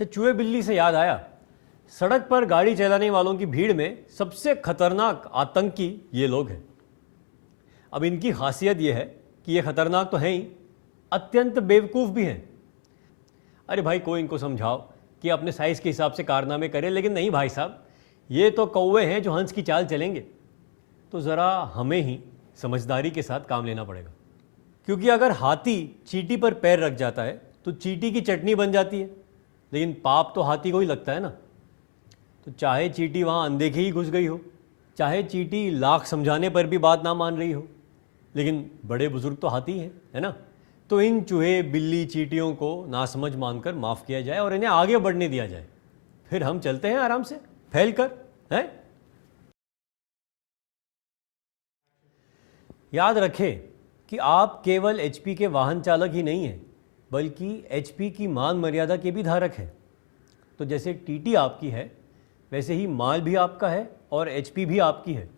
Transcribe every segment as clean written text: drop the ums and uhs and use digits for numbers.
अच्छा, चूहे बिल्ली से याद आया, सड़क पर गाड़ी चलाने वालों की भीड़ में सबसे खतरनाक आतंकी ये लोग हैं। अब इनकी खासियत ये है कि ये खतरनाक तो हैं ही, अत्यंत बेवकूफ़ भी हैं। अरे भाई, कोई इनको समझाओ कि अपने साइज़ के हिसाब से कारनामे करें, लेकिन नहीं भाई साहब, ये तो कौवे हैं जो हंस की चाल चलेंगे। तो ज़रा हमें ही समझदारी के साथ काम लेना पड़ेगा, क्योंकि अगर हाथी चींटी पर पैर रख जाता है तो चींटी की चटनी बन जाती है, लेकिन पाप तो हाथी को ही लगता है ना। तो चाहे चींटी वहाँ अनदेखी ही घुस गई हो, चाहे चींटी लाख समझाने पर भी बात ना मान रही हो, लेकिन बड़े बुजुर्ग तो हाथी हैं, है ना। तो इन चूहे बिल्ली चींटियों को नासमझ मानकर माफ़ किया जाए और इन्हें आगे बढ़ने दिया जाए, फिर हम चलते हैं आराम से फैल कर, है। याद रखें कि आप केवल एचपी के वाहन चालक ही नहीं हैं, बल्कि एचपी की मान मर्यादा के भी धारक हैं। तो जैसे टीटी आपकी है, वैसे ही माल भी आपका है और एचपी भी आपकी है।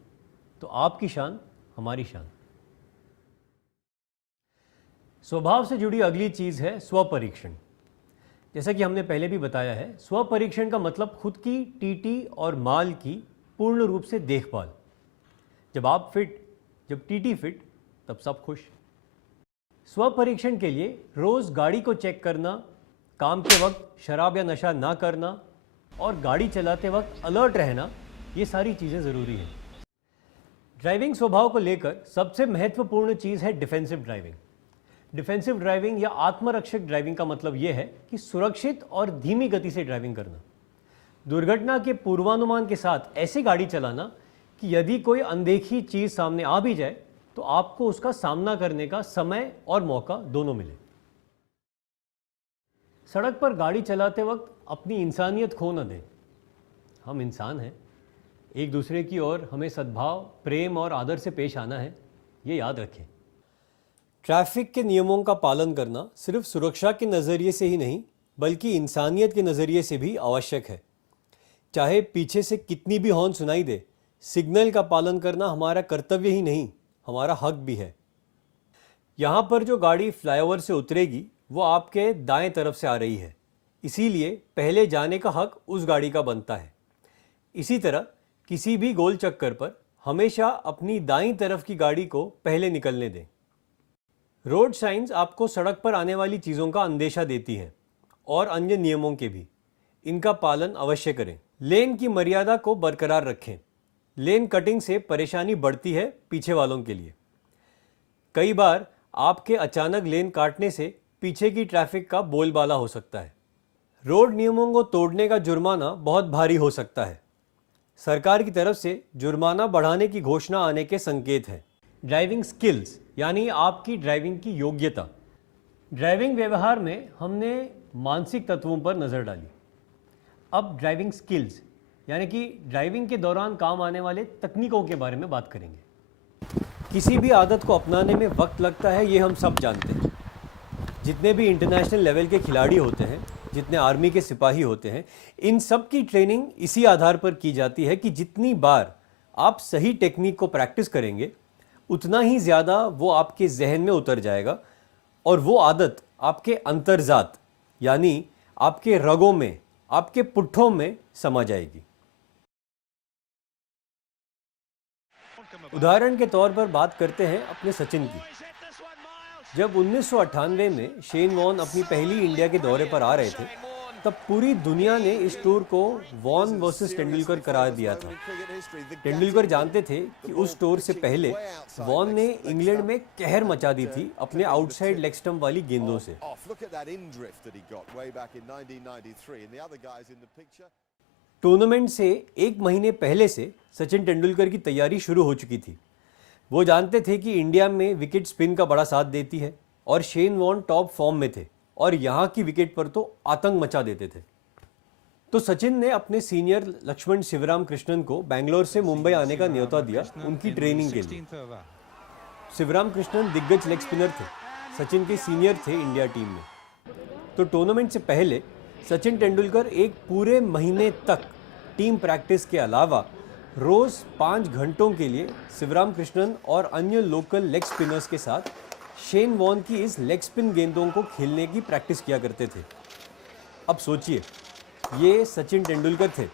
तो आपकी शान हमारी शान। स्वभाव से जुड़ी अगली चीज़ है स्वपरीक्षण। जैसा कि हमने पहले भी बताया है, स्वपरीक्षण का मतलब खुद की टीटी और माल की पूर्ण रूप से देखभाल। जब आप फिट, जब टीटी फिट, तब सब खुश। स्वपरीक्षण के लिए रोज़ गाड़ी को चेक करना, काम के वक्त शराब या नशा ना करना और गाड़ी चलाते वक्त अलर्ट रहना, ये सारी चीज़ें ज़रूरी हैं। ड्राइविंग स्वभाव को लेकर सबसे महत्वपूर्ण चीज़ है डिफेंसिव ड्राइविंग। डिफेंसिव ड्राइविंग या आत्मरक्षक ड्राइविंग का मतलब यह है कि सुरक्षित और धीमी गति से ड्राइविंग करना, दुर्घटना के पूर्वानुमान के साथ ऐसी गाड़ी चलाना कि यदि कोई अनदेखी चीज़ सामने आ भी जाए तो आपको उसका सामना करने का समय और मौका दोनों मिले। सड़क पर गाड़ी चलाते वक्त अपनी इंसानियत खो न दें। हम इंसान हैं, एक दूसरे की ओर हमें सद्भाव, प्रेम और आदर से पेश आना है, ये याद रखें। ट्रैफिक के नियमों का पालन करना सिर्फ सुरक्षा के नज़रिए से ही नहीं, बल्कि इंसानियत के नज़रिए से भी आवश्यक है। चाहे पीछे से कितनी भी हॉर्न सुनाई दे, सिग्नल का पालन करना हमारा कर्तव्य ही नहीं, हमारा हक भी है। यहाँ पर जो गाड़ी फ्लाईओवर से उतरेगी वो आपके दाएं तरफ से आ रही है, इसीलिए पहले जाने का हक उस गाड़ी का बनता है। इसी तरह किसी भी गोल चक्कर पर हमेशा अपनी दाईं तरफ की गाड़ी को पहले निकलने दें। रोड साइंस आपको सड़क पर आने वाली चीज़ों का अंदेशा देती हैं और अन्य नियमों के भी। इनका पालन अवश्य करें। लेन की मर्यादा को बरकरार रखें। लेन कटिंग से परेशानी बढ़ती है पीछे वालों के लिए। कई बार आपके अचानक लेन काटने से पीछे की ट्रैफिक का बोलबाला हो सकता है। रोड नियमों को तोड़ने का जुर्माना बहुत भारी हो सकता है। सरकार की तरफ से जुर्माना बढ़ाने की घोषणा आने के संकेत हैं। ड्राइविंग स्किल्स यानी आपकी ड्राइविंग की योग्यता। ड्राइविंग व्यवहार में हमने मानसिक तत्वों पर नज़र डाली। अब ड्राइविंग स्किल्स यानी कि ड्राइविंग के दौरान काम आने वाले तकनीकों के बारे में बात करेंगे। किसी भी आदत को अपनाने में वक्त लगता है, ये हम सब जानते हैं। जितने भी इंटरनेशनल लेवल के खिलाड़ी होते हैं, जितने आर्मी के सिपाही होते हैं, इन सब की ट्रेनिंग इसी आधार पर की जाती है कि जितनी बार आप सही टेक्निक को प्रैक्टिस करेंगे, उतना ही ज़्यादा वो आपके जहन में उतर जाएगा और वो आदत आपके अंतर्जात यानी आपके रगों में, आपके पुट्ठों में समा जाएगी। उदाहरण के तौर पर बात करते हैं अपने सचिन की। जब 1998 में शेन वॉर्न अपनी पहली इंडिया के दौरे पर आ रहे थे, तब पूरी दुनिया ने इस टूर को वॉर्न वर्सेस तेंदुलकर करार दिया था। तेंदुलकर जानते थे कि उस टूर से पहले वॉर्न ने इंग्लैंड में कहर मचा दी थी अपने आउटसाइड लेग स्टंप वाली गेंदों से। टूर्नामेंट से एक महीने पहले से सचिन तेंदुलकर की तैयारी शुरू हो चुकी थी। वो जानते थे कि इंडिया में विकेट स्पिन का बड़ा साथ देती है और शेन वॉर्न टॉप फॉर्म में थे और यहाँ की विकेट पर तो आतंक मचा देते थे। तो सचिन ने अपने सीनियर लक्ष्मण शिवराम कृष्णन को बेंगलोर से मुंबई आने का न्योता दिया उनकी ट्रेनिंग के लिए। शिवराम कृष्णन दिग्गज लेग स्पिनर थे, सचिन के सीनियर थे इंडिया टीम में। तो टूर्नामेंट से पहले सचिन तेंदुलकर एक पूरे महीने तक टीम प्रैक्टिस के अलावा रोज़ 5 घंटों के लिए शिवराम कृष्णन और अन्य लोकल लेग स्पिनर्स के साथ शेन वॉर्न की इस लेग स्पिन गेंदों को खेलने की प्रैक्टिस किया करते थे। अब सोचिए ये सचिन तेंदुलकर थे।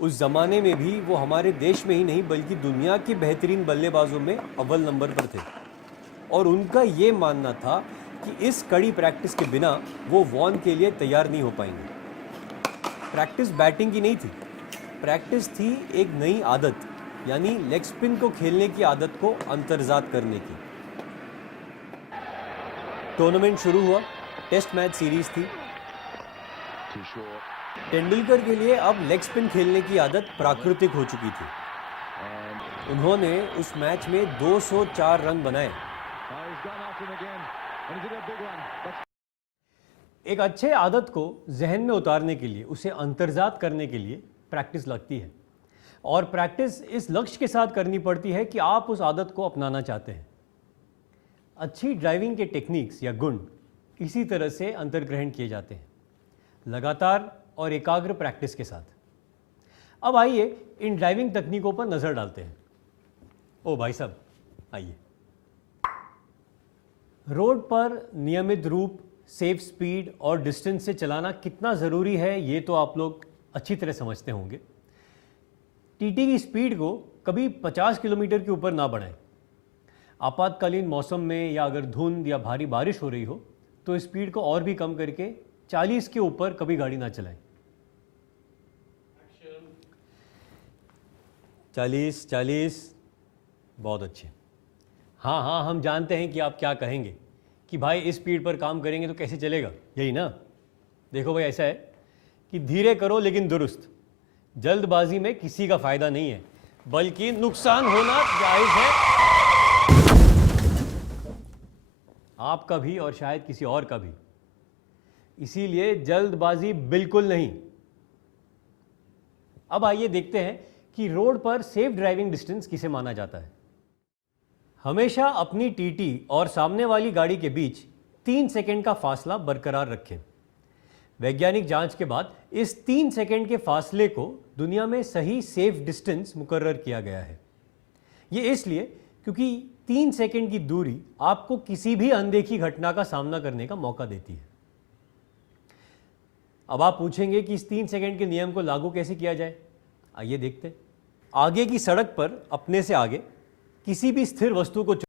उस ज़माने में भी वो हमारे देश में ही नहीं बल्कि दुनिया के बेहतरीन बल्लेबाजों में अव्वल नंबर पर थे। और उनका ये मानना था कि इस कड़ी प्रैक्टिस के बिना वो वॉन के लिए तैयार नहीं हो पाएंगे। प्रैक्टिस बैटिंग की नहीं थी, प्रैक्टिस थी एक नई आदत, यानी लेग स्पिन को खेलने की आदत को अंतर्जात करने की। टूर्नामेंट शुरू हुआ, टेस्ट मैच सीरीज थी। तेंदुलकर के लिए अब लेग स्पिन खेलने की आदत प्राकृतिक हो चुकी थी। उन्होंने उस मैच में 204 रन बनाए। एक अच्छे आदत को जहन में उतारने के लिए, उसे अंतर्जात करने के लिए प्रैक्टिस लगती है। और प्रैक्टिस इस लक्ष्य के साथ करनी पड़ती है कि आप उस आदत को अपनाना चाहते हैं। अच्छी ड्राइविंग के टेक्निक्स या गुण इसी तरह से अंतर्ग्रहण किए जाते हैं, लगातार और एकाग्र प्रैक्टिस के साथ। अब आइए इन ड्राइविंग तकनीकों पर नज़र डालते हैं। ओ भाई साहब आइए। रोड पर नियमित रूप, सेफ स्पीड और डिस्टेंस से चलाना कितना ज़रूरी है ये तो आप लोग अच्छी तरह समझते होंगे। टीटी की स्पीड को कभी 50 किलोमीटर के ऊपर ना बढ़ाएं। आपातकालीन मौसम में या अगर धुंध या भारी बारिश हो रही हो तो स्पीड को और भी कम करके 40 के ऊपर कभी गाड़ी ना चलाएं। 40 बहुत अच्छे। हाँ हाँ, हम जानते हैं कि आप क्या कहेंगे कि भाई इस स्पीड पर काम करेंगे तो कैसे चलेगा, यही ना। देखो भाई, ऐसा है कि धीरे करो लेकिन दुरुस्त। जल्दबाजी में किसी का फायदा नहीं है, बल्कि नुकसान होना जायज़ है, आपका भी और शायद किसी और का भी। इसीलिए जल्दबाजी बिल्कुल नहीं। अब आइए देखते हैं कि रोड पर सेफ ड्राइविंग डिस्टेंस किसे माना जाता है। हमेशा अपनी टीटी और सामने वाली गाड़ी के बीच 3 सेकंड का फासला बरकरार रखें। वैज्ञानिक जांच के बाद इस 3 सेकंड के फासले को दुनिया में सही सेफ डिस्टेंस मुकर्रर किया गया है। ये इसलिए क्योंकि 3 सेकंड की दूरी आपको किसी भी अनदेखी घटना का सामना करने का मौका देती है। अब आप पूछेंगे कि इस 3 सेकंड के नियम को लागू कैसे किया जाए। आइए देखते हैं। आगे की सड़क पर अपने से आगे किसी भी स्थिर वस्तु को